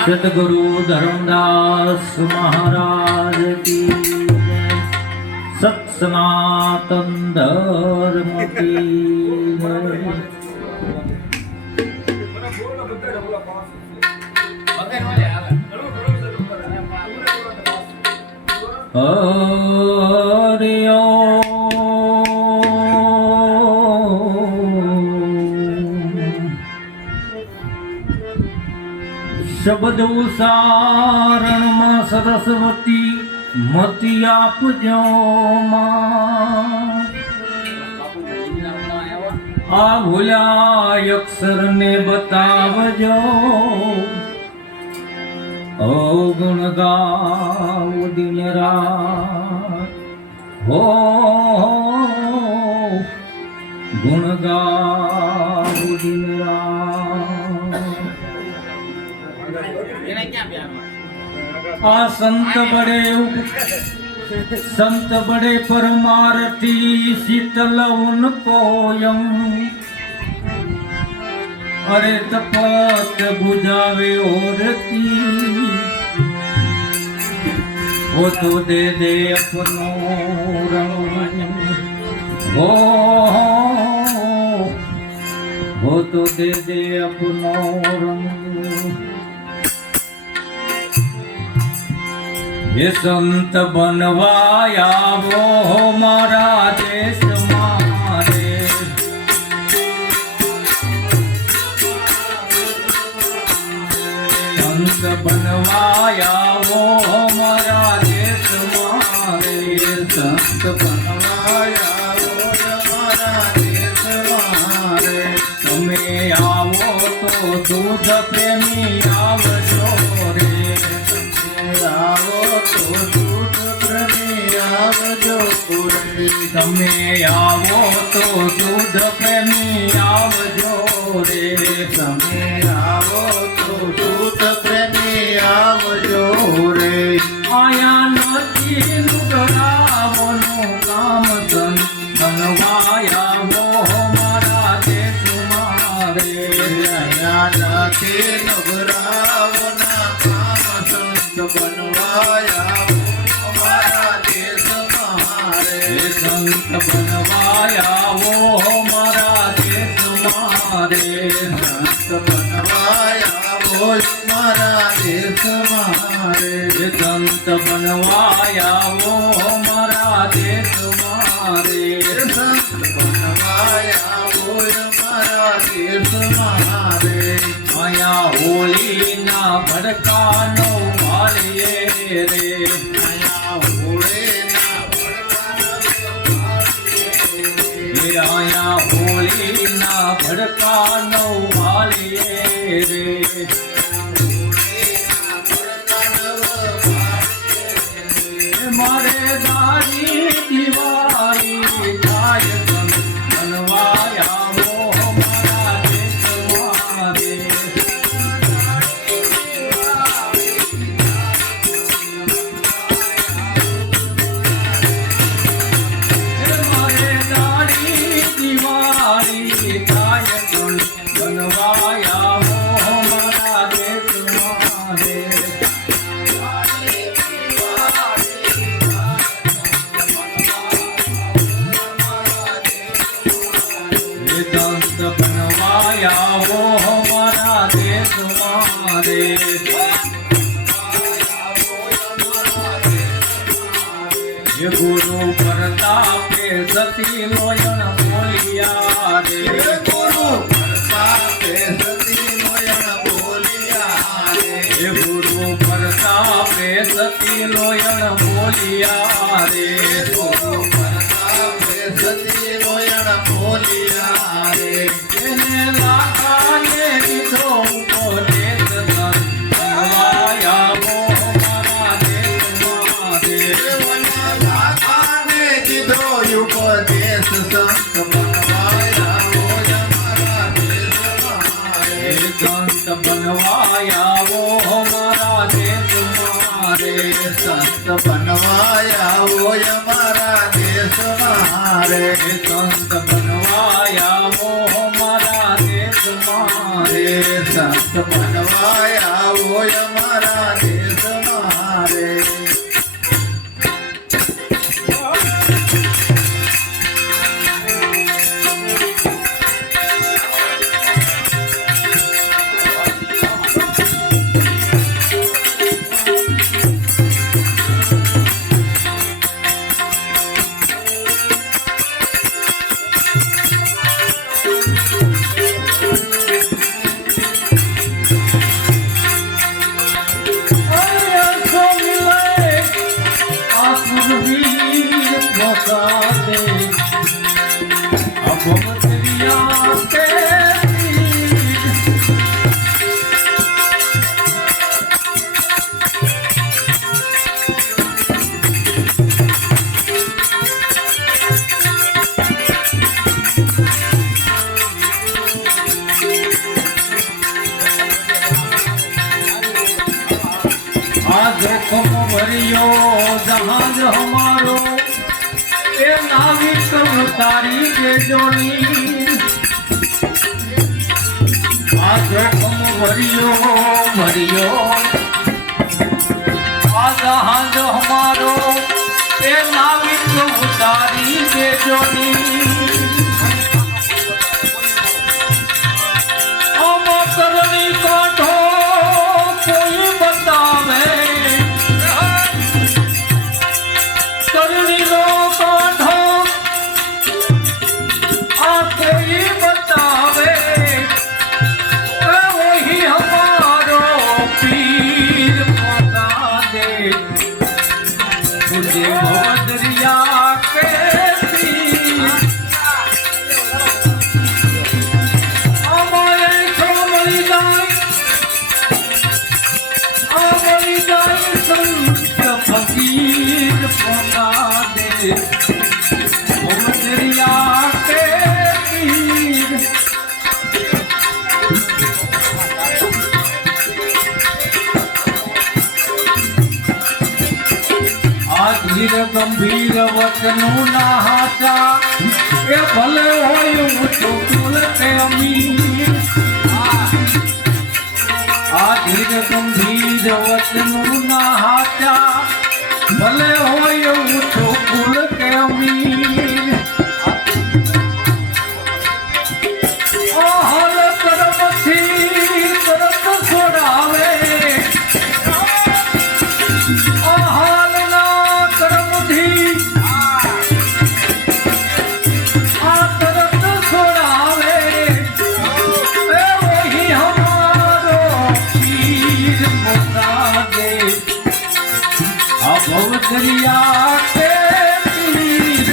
सतगुरु धर्मदास महाराज की जय। सत सनातन धर्म की जय। हरि ओम। शब्द उच्चारण में सरस्वती मति आपजो मां। आ भूला अक्षर ने बतावजो। ओ गुण गाओ दिन रात हो गुण गाओ दिन रात। आ संत बड़े परमार्थी शीतल उनको यम। अरे तपत बुझावे और की वो तो दे दे अपनो रंग। वो तो दे दे अपनो रंग। ये संत बनवाया वो हमारा देश मारे। संत बनवाया वो हमारा देश मारे। संत बनवाया वो हमारा देश मारे। तुम्हें आवो तो दूध प्रेमी आवजो रे। आवो तो दूध प्रेमी आवजो रे। तुम्हें आवो तो दूध प्रेमी आवजो रे। तुम्हें आवो तो दूध प्रेमी आवजो रे। आया नदी नुकरावनो काम धन बनवाया वो हमारा देश मारे। आया नदी नुकरावना काम धन बनवाया वो हमारा देश मारे। संत बनवाया वो हमारा देश मारे। संत बनवाया वो हमारा देश मारे। संत बनवाया वो हमारा देश मारे। संत बनवाया वो हमारा देश मारे। आया होली ना भड़कानो वालिए रे। आया होली ना भड़कानो वालिए। आया होली ना भड़कानो वालिए रे। मारे दारी दीवारी जाय बनवाया वो हमारा देश मारे। मारे दारी दीवारी जाय बनवाया वो हमारा देश मारे। संत बनवाया वो हमारा देश मारे। ये गुरु प्रताप सती लोयन बोलिया रे। गुरु प्रताप सती लोयन बोलिया रे। ये गुरु प्रताप सती लोयन बोलिया रे। गुरु प्रताप सती लोयन बोलिया रे। इन्हें लाखाने विधो को देश धन बनवाया वो हमारा देश मारे। लाखाने विधो उपदेश संत बनवाया वो हमारा देश मारे। संत बनवाया वो हमारा देश मारे। संत बनवाया वो हमारा देश मारे। संत बनवाया वो हमारा देश मारे। संत बनवाया વનવાયા હોય અમારા દેશ મારે जोखम भरियो जहाज हमारो ए नाविक तारी के जोनी आ जोखम भरियो भरियो आ जहाज हमारो ए नाविक तारी के जोनी करनी काठो कोई बतावे फकीर पहुंचा दे दरिया के तीर आधीर गंभीर वचनों ना हाचा ए भले होयो तो कुल के अमीर आधीर गंभीर वचनों ना हाचा भले होयो तो कुल के अमीर हाल करम थी करत छोड़ावे हाल ना करम थी करत छोड़ावे वही हमारो पीर बता दे भवदरिया के तीर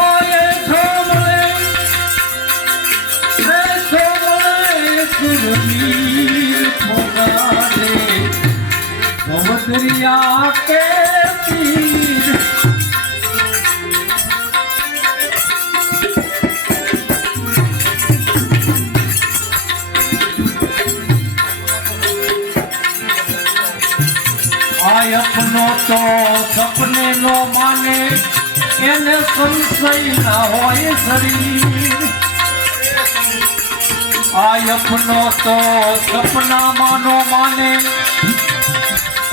ओए सोमले सुरवीर पहुंचा दे भवदरिया के तीर आय अपनो तो सपने नो माने एने संशय ना होए शरीर आय अपनो तो सपना मानो माने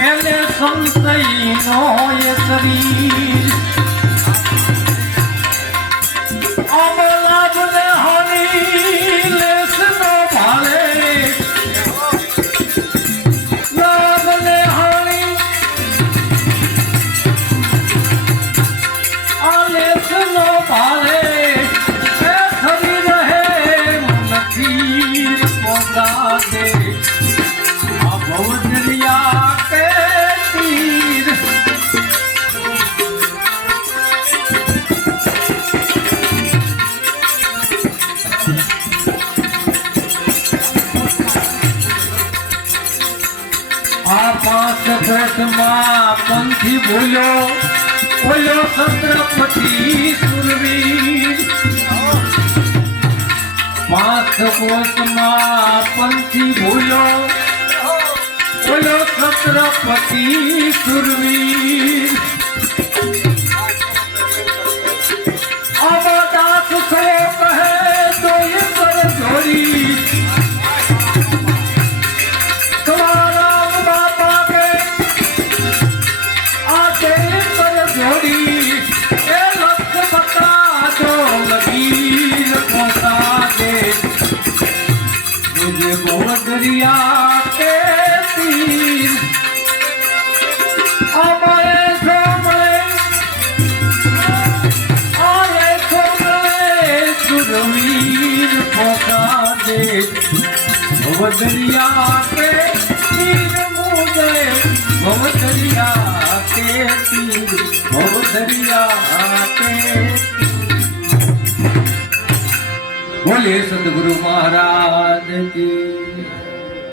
एने संशय न होए शरीर अमलाभ ने हानि लेस न भाले पंथी भूलो बोलो छत्रपति सुरवीर 5 कोस में पंथी भूलो बोलो छत्रपति सुरवीर अब दास से कहे तो ये कर जोड़ी भवदरिया के तीर आए सोमले सुरवीर पोका दे भवदरिया के तीर मुझे भवदरिया के तीर भवदरिया के बोले सतगुरु महाराज की।